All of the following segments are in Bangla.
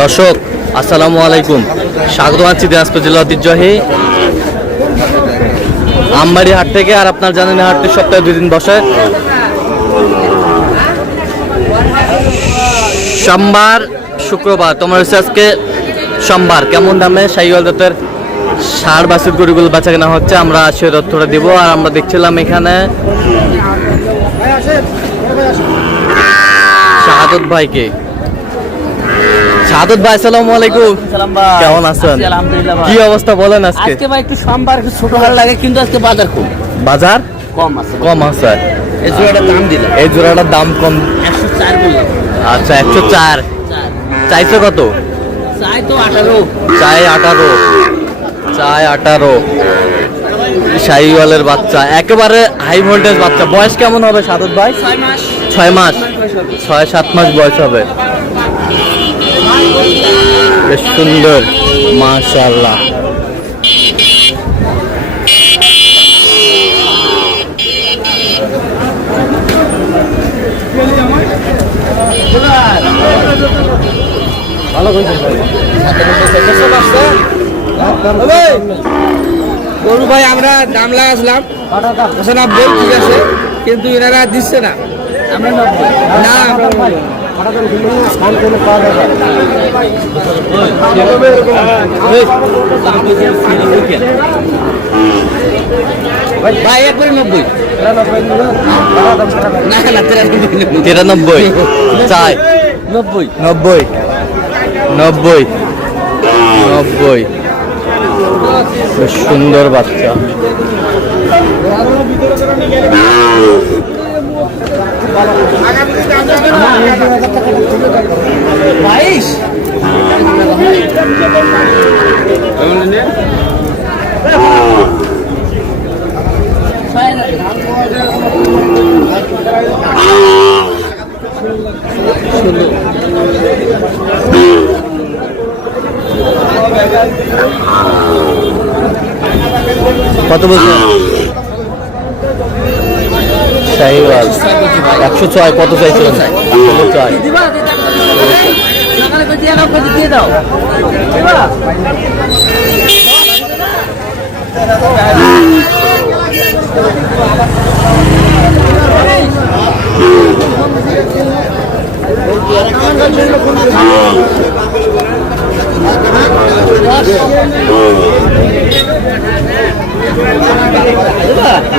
দর্শক আসসালামু আলাইকুম, স্বাগত জানাচ্ছি দিনাজপুর জেলা ঐতিহ্যবাহী আমবাড়ি হাট থেকে। আর আপনার জানেন হাটটি সপ্তাহে 2 দিন বসে, সোমবার শুক্রবার। তোমার হচ্ছে আজকে সোমবার। কেমন দামে শাহিওয়াল জাতের ষাঁড় বাছুর গরুগুলো বেচা কেনা হচ্ছে আমরা সে তথ্যটা দিব। আর আমরা দেখছিলাম এখানে শাহাদত ভাইকে। শাহাদত ভাই আসসালামু আলাইকুম, কেমন আছেন? আলহামদুলিল্লাহ। কি অবস্থা বলেন আজকে? আজকে ভাই একটু সোমবার একটু ছোট ভালো লাগে, কিন্তু আজকে বাজার কম। বাজার কম আছে। কম আছে। এই জোড়াটার দাম দিলাম, এই জোড়াটার দাম কম 104 বললাম। আচ্ছা 104 চাইছো কত? চাই তো 18। চাই 18, চাই 18। শাহিওয়ালের বাচ্চা, একেবারে হাই ভোল্টেজ বাচ্চা। বয়স কেমন হবে সাদত ভাই? 6 মাস। 6 মাস 6-7 মাস বয়স হবে। বেশ সুন্দর মাশাআল্লাহ। ভালো গরু ভাই আমরা দাম লাগাছিলাম 90, ঠিক আছে, কিন্তু এনারা দিচ্ছে না। আমরা 90 না, ভাই একবারে 90 না না 93 চাই 90 90 90 90। বেশ সুন্দর বাচ্চা। বাইশ কত বলছেন? শাহিওয়াল 106। কত চাইছিলেন? 106। দিয়ে দাও।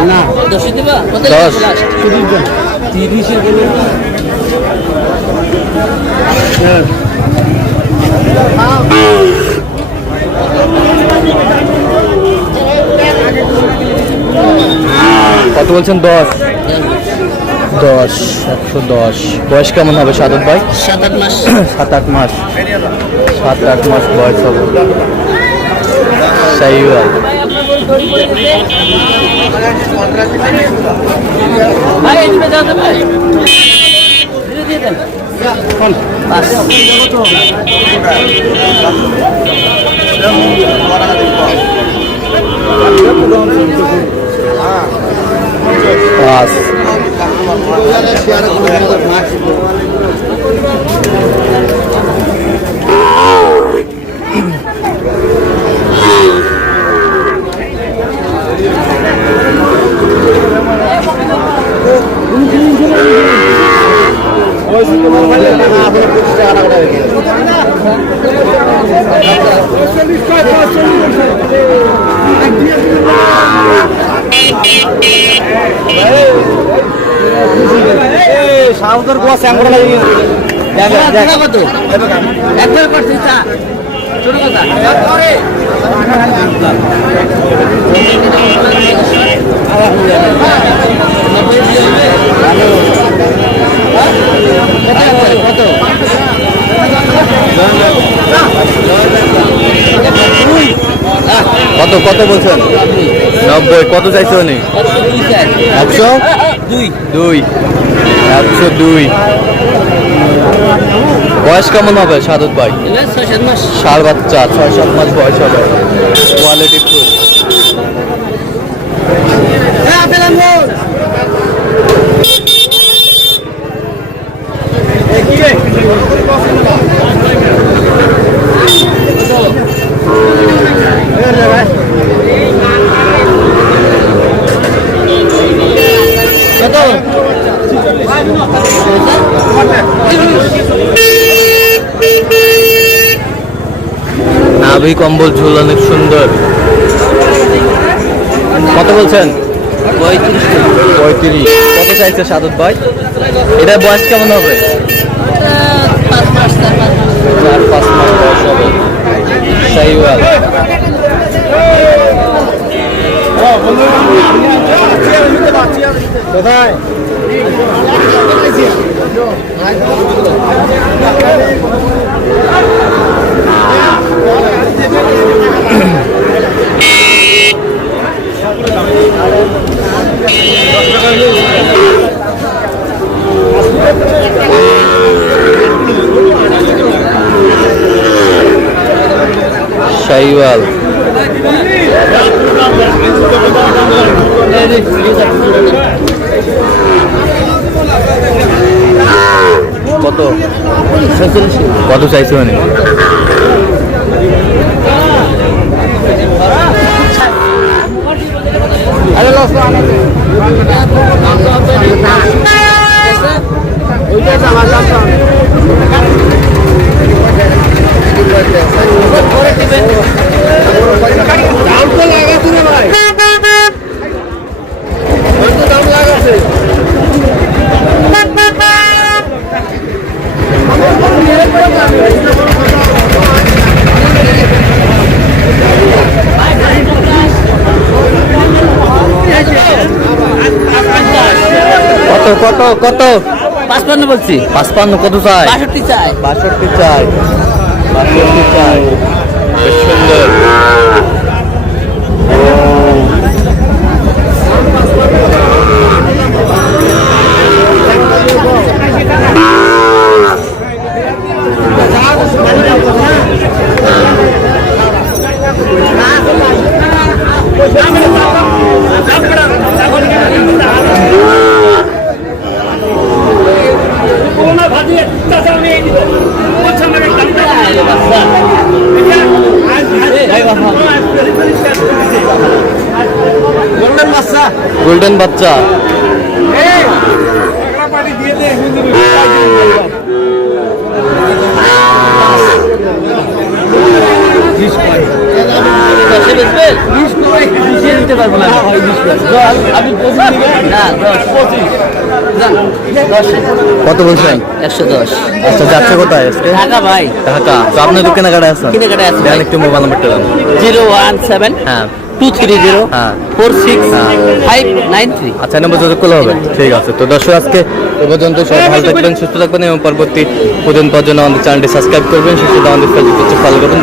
না 10 দিবা? 10 30 কত বলছেন? 10 10 110। বয়স কেমন হবে সাদত ভাই? 7-8 মাস। 7-8 মাস 7-8 মাস বয়স হবে। শাহিওয়াল ভাই এদিকে যাও তো ভাই, দিয়ে দেন। বাস পাঁচ। সাউন্ডের গোয়া স্যাঙ্গড়া লাগে গেছে। দেখা কত? একবার করছিস তা ছোট কথা করে কত কত কত বলছেন? 90। কত চাইছো উনি? 102। 102। বয়স কেমন হবে সাদত ভাই? 6-7 মাস। ষাঁড় বাচ্চা 6-7 মাস বয়স হবে। Quality full. নাভি কম্বল ঝুল অনেক সুন্দর। কত বলছেন? 35। কত চাইছে সাদত ভাই? এটা বয়স কেমন হবে? 4-5 মাস বয়স হবে। শাহিওয়াল। কোথায়? শাহিওয়াল। কত? কত চাইছে মানে? দাম তো লাগাচ্ছি না ভাই, দাম লাগাচ্ছে। কত কত কত? 55 বলছি। 55। কত চাই? 62 চাই। 62 চাই। 62 চাই। বেশ সুন্দর। গোল্ডেন বাচ্চা। কত বলছেন? 110। আচ্ছা, যাচ্ছে কোথায় আজকে? ঢাকা ভাই। ঢাকা। তো আপনি তো কেনাকাটা আছেন? কেনাকাটায় আছি। দেন একটু মোবাইল নাম্বারটা দেন। 017 হ্যাঁ 230 হ্যাঁ 46 593। আচ্ছা, নম্বর যোগাযোগ করলে হবে। ঠিক আছে। তো দর্শক আজকে এ পর্যন্ত। সবাই ভালো থাকবেন, সুস্থ থাকবেন এবং পরবর্তী প্রতিদিন পাওয়ার জন্য আমাদের চ্যানেলটি সাবস্ক্রাইব করবেন। সুস্থ আমাদের ফেসবুক পেজে ফলো করবেন।